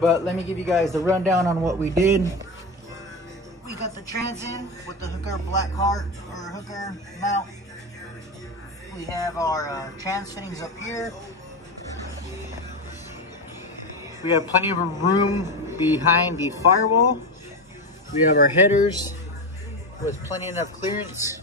But let me give you guys the rundown on what we did. We got the trans in with the Hooker black heart or Hooker mount. We have our trans fittings up here. We have plenty of room behind the firewall. We have our headers with plenty enough clearance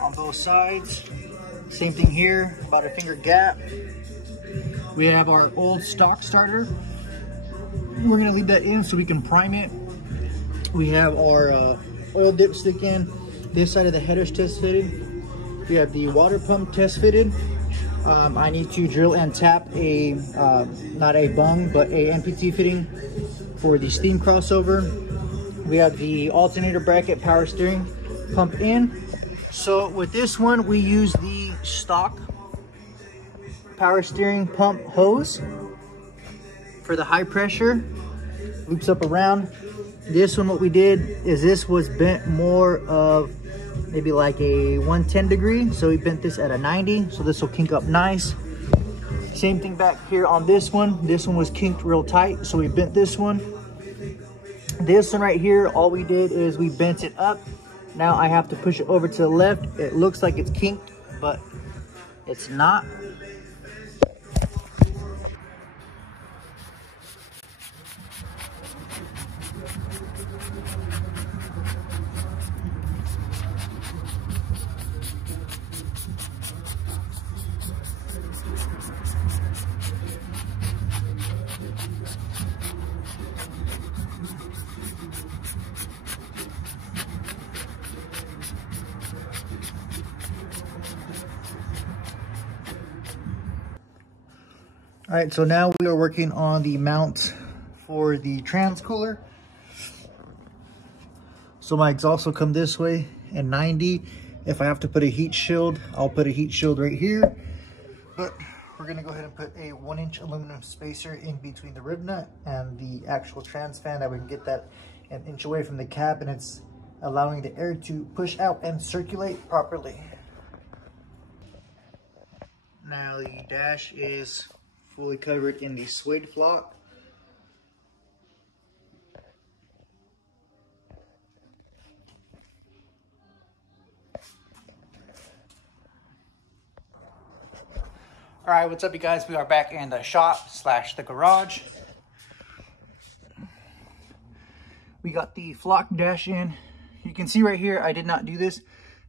on both sides. Same thing here, about a finger gap. We have our old stock starter. We're gonna leave that in so we can prime it. We have our oil dipstick in. This side of the header's test fitted. We have the water pump test fitted. I need to drill and tap a, not a bung, but a MPT fitting for the steam crossover. We have the alternator bracket power steering pump in. So with this one, we use the stock power steering pump hose for the high pressure. Loops up around. This one, what we did is this was bent more of maybe like a 110 degree. So we bent this at a 90. So this will kink up nice. Same thing back here on this one. This one was kinked real tight. So we bent this one. This one right here, all we did is we bent it up. Now I have to push it over to the left. It looks like it's kinked, but it's not. All right, so now we are working on the mount for the trans cooler. So my exhaust will come this way and 90. If I have to put a heat shield, I'll put a heat shield right here. But we're gonna go ahead and put a 1-inch aluminum spacer in between the rib nut and the actual trans fan, that we can get that an inch away from the cap, and it's allowing the air to push out and circulate properly. Now the dash is fully covered in the suede flock. All right, what's up, you guys? We are back in the shop / the garage. We got the flock dash in. You can see right here, I did not do this.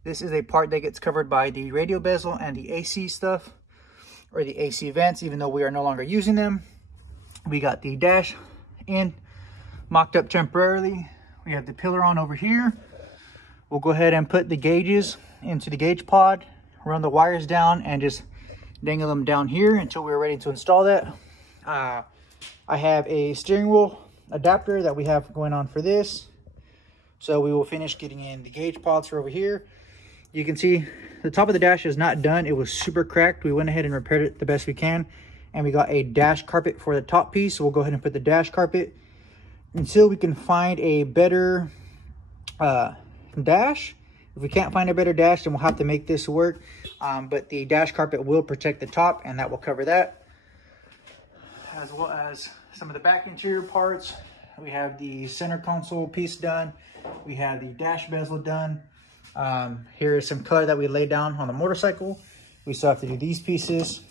This is a part that gets covered by the radio bezel and the AC stuff, or the AC vents, even though we are no longer using them. We got the dash in, mocked up temporarily. We have the pillar on over here. We'll go ahead and put the gauges into the gauge pod, run the wires down, and just dangle them down here until we're ready to install that. I have a steering wheel adapter that we have going on for this. So we will finish getting in the gauge pods for over here. You can see the top of the dash is not done. It was super cracked. We went ahead and repaired it the best we can. And we got a dash carpet for the top piece. So we'll go ahead and put the dash carpet until we can find a better dash. If we can't find a better dash, then we'll have to make this work. But the dash carpet will protect the top, and that will cover that. As well as some of the back interior parts. We have the center console piece done. We have the dash bezel done. Here is some color that we laid down on the motorcycle. We still have to do these pieces.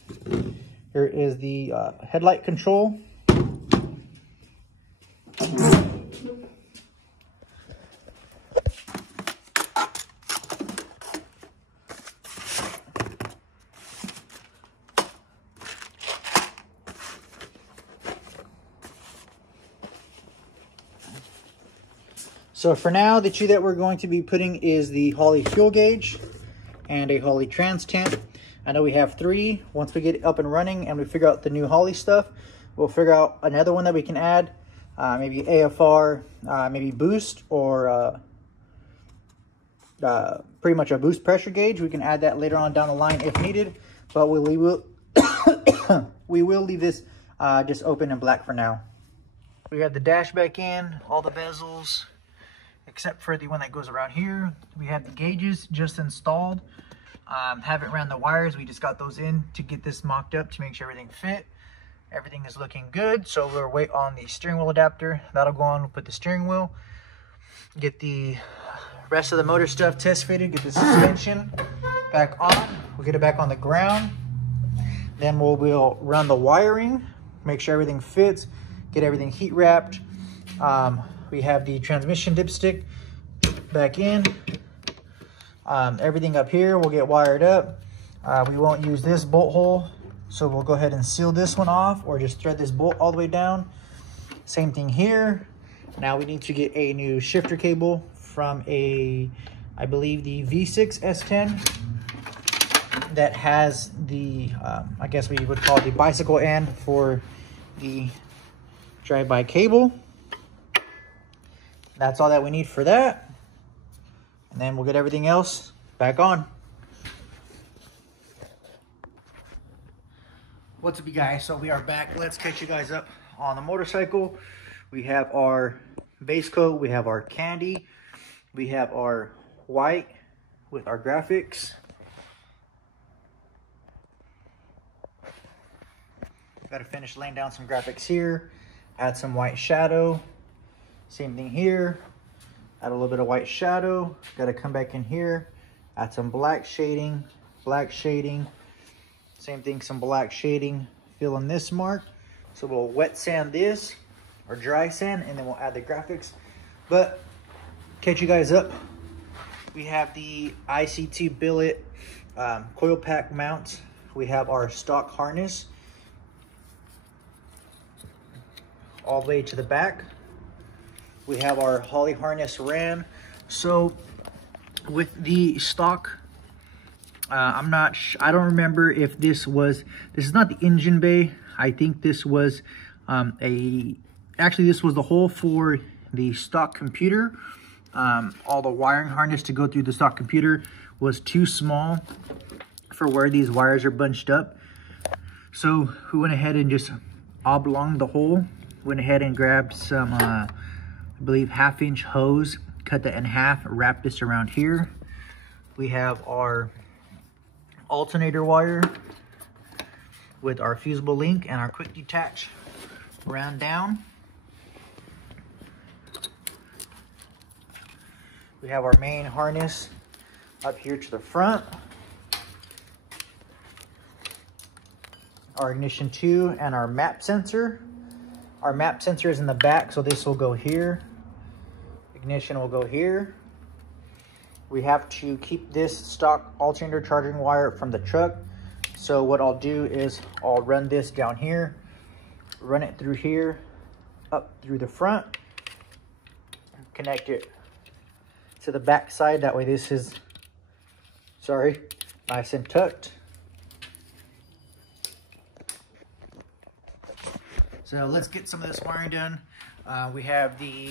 Here is the headlight control. So for now, the two that we're going to be putting is the Holley fuel gauge and a Holley trans temp. I know we have 3. Once we get it up and running and we figure out the new Holley stuff, we'll figure out another one that we can add. Maybe AFR, maybe boost, or pretty much a boost pressure gauge. We can add that later on down the line if needed. But we will we will leave this just open and black for now. We have the dash back in, all the bezels, except for the one that goes around here. We have the gauges just installed. Haven't ran the wires. We just got those in to get this mocked up to make sure everything fit. Everything is looking good. So we'll wait on the steering wheel adapter. That'll go on, we'll put the steering wheel, get the rest of the motor stuff test fitted, get the suspension back on. We'll get it back on the ground. Then we'll run the wiring, make sure everything fits, get everything heat wrapped. We have the transmission dipstick back in. Everything up here will get wired up. We won't use this bolt hole, so we'll go ahead and seal this one off or just thread this bolt all the way down. Same thing here. Now we need to get a new shifter cable from I believe the V6 S10 that has the, I guess we would call it the bicycle end for the drive-by cable. That's all that we need for that. And then we'll get everything else back on. What's up, you guys? So we are back. Let's catch you guys up on the motorcycle. We have our base coat, we have our candy, we have our white with our graphics. Got to finish laying down some graphics here, add some white shadow. Same thing here, add a little bit of white shadow. Got to come back in here, add some black shading, Same thing, some black shading, fill in this mark. So we'll wet sand this, or dry sand, and then we'll add the graphics. But catch you guys up. We have the ICT billet coil pack mounts. We have our stock harness all the way to the back. We have our Holley harness ram. So with the stock, I don't remember if this is not the engine bay. I think this was actually this was the hole for the stock computer. All the wiring harness to go through the stock computer was too small for where these wires are bunched up. So we went ahead and just oblonged the hole. Went ahead and grabbed some, I believe, 1/2-inch hose, cut that in half, wrap this around here. We have our alternator wire with our fusible link and our quick detach round down. We have our main harness up here to the front. Our ignition 2 and our map sensor. Our map sensor is in the back, so this will go here. Ignition will go here. We have to keep this stock alternator charging wire from the truck. So what I'll do is I'll run this down here, run it through here, up through the front, connect it to the back side. That way this is, nice and tucked. So let's get some of this wiring done. We have the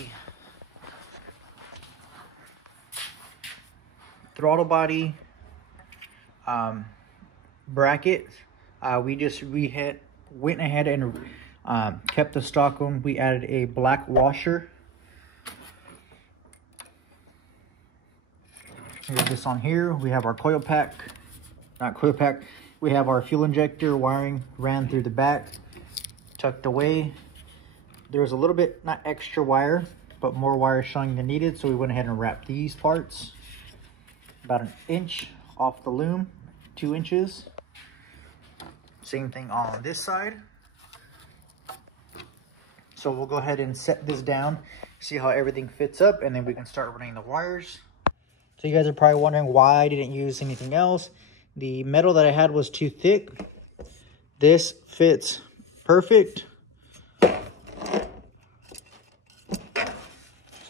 throttle body bracket. We went ahead and kept the stock on. We added a black washer. Here's this on here. We have our coil pack, we have our fuel injector wiring ran through the back, tucked away. There was a little bit, not extra wire, but more wire showing than needed, so we went ahead and wrapped these parts about 1 inch off the loom, 2 inches. Same thing on this side. So we'll go ahead and set this down, see how everything fits up, and then we can start running the wires. So you guys are probably wondering why I didn't use anything else. The metal that I had was too thick. This fits perfect. So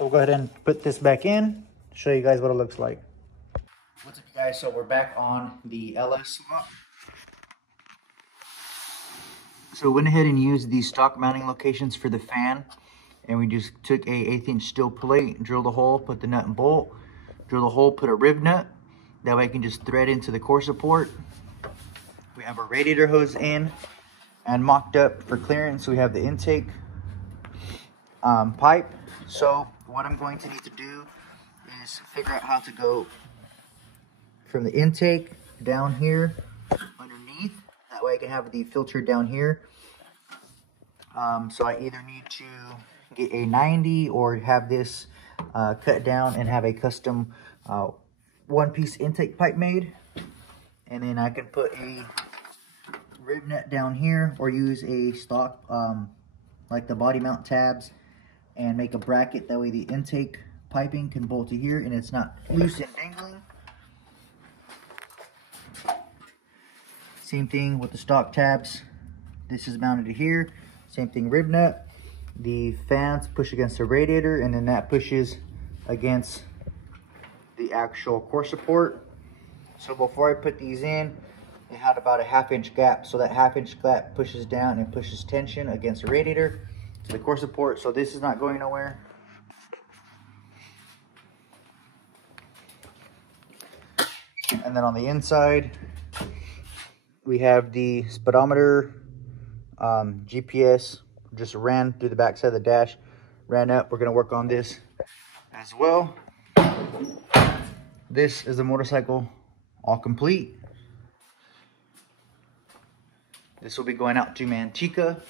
we'll go ahead and put this back in, show you guys what it looks like. What's up, you guys? So we're back on the LS swap. So we went ahead and used the stock mounting locations for the fan, and we just took a 1/8 inch steel plate, drilled a hole, put the nut and bolt, drill the hole, put a rib nut. That way I can just thread into the core support. We have our radiator hose in and mocked up for clearance. We have the intake pipe. So what I'm going to need to do is figure out how to go from the intake down here underneath. That way I can have the filter down here. So I either need to get a 90 or have this cut down and have a custom one-piece intake pipe made. And then I can put a rib nut down here or use a stock like the body mount tabs and make a bracket. That way the intake piping can bolt to here and it's not loose and dangling. Same thing with the stock tabs. This is mounted to here. Same thing, rib nut. The fans push against the radiator and then that pushes against the actual core support. So before I put these in, it had about a 1/2 inch gap. So that 1/2 inch gap pushes down and pushes tension against the radiator to the core support. So this is not going nowhere. And then on the inside, we have the speedometer, GPS just ran through the back side of the dash, ran up. We're gonna work on this as well. This is the motorcycle all complete. This will be going out to Manteca